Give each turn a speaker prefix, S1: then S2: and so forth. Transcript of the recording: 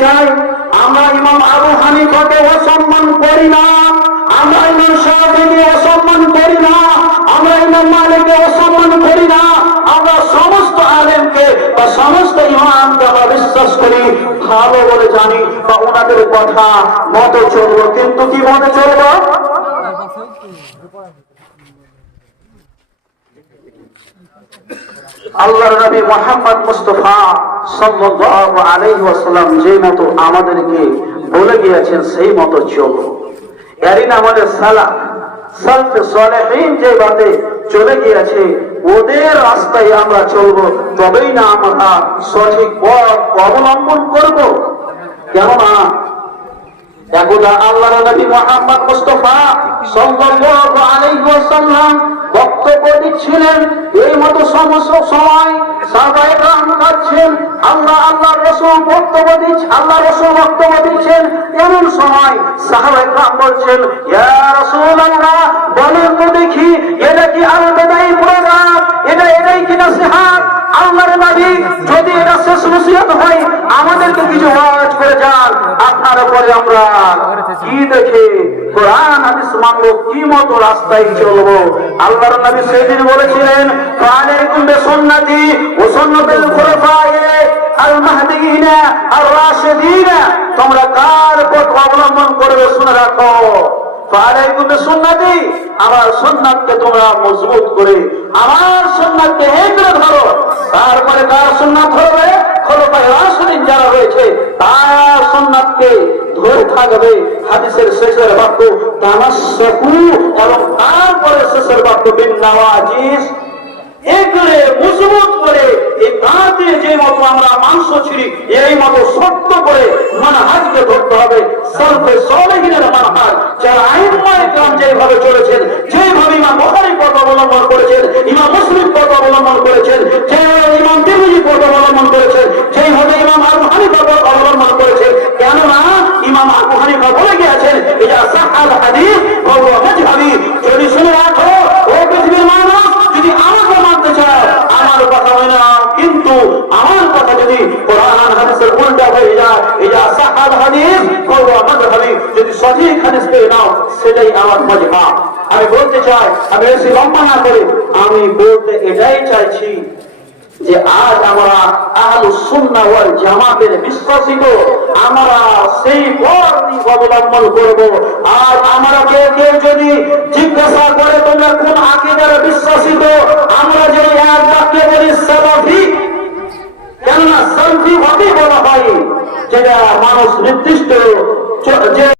S1: চাই, আমরা ইমাম আবু হানিফাকে অসম্মান করি না, আমরা ইমাম শাহিকে অসম্মান করি না, আমরা ইমাম মালিককে অসম্মান করি না, আমরা সমস্ত আলেমকে বা সমস্ত ইমামকে আমরা বিশ্বাস করি, ভালো বলে জানি বা ওনাদের কথা মতো চলবো, কিন্তু কি মতো চলবো? আল্লাহর নবী মোহাম্মদ মুস্তফা সাল্লাল্লাহু যে মতো আমাদেরকে বলে গিয়েছেন, সেই মতো আমাদের চলে গিয়েছে, ওদের রাস্তায় আমরা চলবো, তবেই না আমরা সঠিক পথ অবলম্বন করব। কেননা, একদা আল্লাহ নবী মোহাম্মদ মুস্তফা বক্তব্য দিচ্ছিলেন, এই মতো সমস্ত সময় সাহাবায়ে পাচ্ছেন, আল্লাহ আল্লাহ রসুল বক্তব্য দিচ্ছে আল্লাহ রসুল বক্তব্য দিচ্ছেন এমন সময় সাহাবাহাম বলছেন বলেন তো দেখি, এটা কি আল্লাহ উপরে আমরা কি দেখে কোরআন, হাদিস মানবো কি মতো রাস্তায় চলবো? আল্লাহর নবী সেদিন বলেছিলেন ফালাইকুম বিসুন্নতি ওয়া সুন্নাতিল খুলাফায়ে আল মাহদিয়িনা আর রাশিদিনা তোমরা কার পথ অবলম্বন করবে শুনে রাখো। আমার সুন্নাতকে তোমরা মজবুত করে, আমার সুন্নাতকে হেঁটে ধরো। তারপরে কার সুন্নাত হবে? সুন্নাতকে ধরে থাকবে হাদিসের শেষের বাক্য তামাশাকু এবং তারপরে শেষের বাক্য বিন নওয়াজিস এগুলো মজবুত করে এই দাঁতে যে মতো আমরা মাংস ছিড়ি, এই মতো শক্ত করে মানহাজকে ধরতে হবে। সলফে সলেহিনের যারা আইনময় কাম যেভাবে চলেছেন যেভাবে বলতে চাই, আমি এসে লম্বা না করে, আমি বলতে এটাই চাইছি যে আজ আমরা আহলুসুন্না ওয়াল জামাতের বিশ্বাসিত, আমরা সেই পথই অবলম্বন করব। আর আমরা কেউ কেউ যদি জিজ্ঞাসা করে, তোমরা কোন আকিদার বিশ্বাসিত? আমরা যে এক বাক্যে বলি, সালাফি। কেননা সালফি হতে বলা হয়, যেটা মানুষ নির্দিষ্ট যে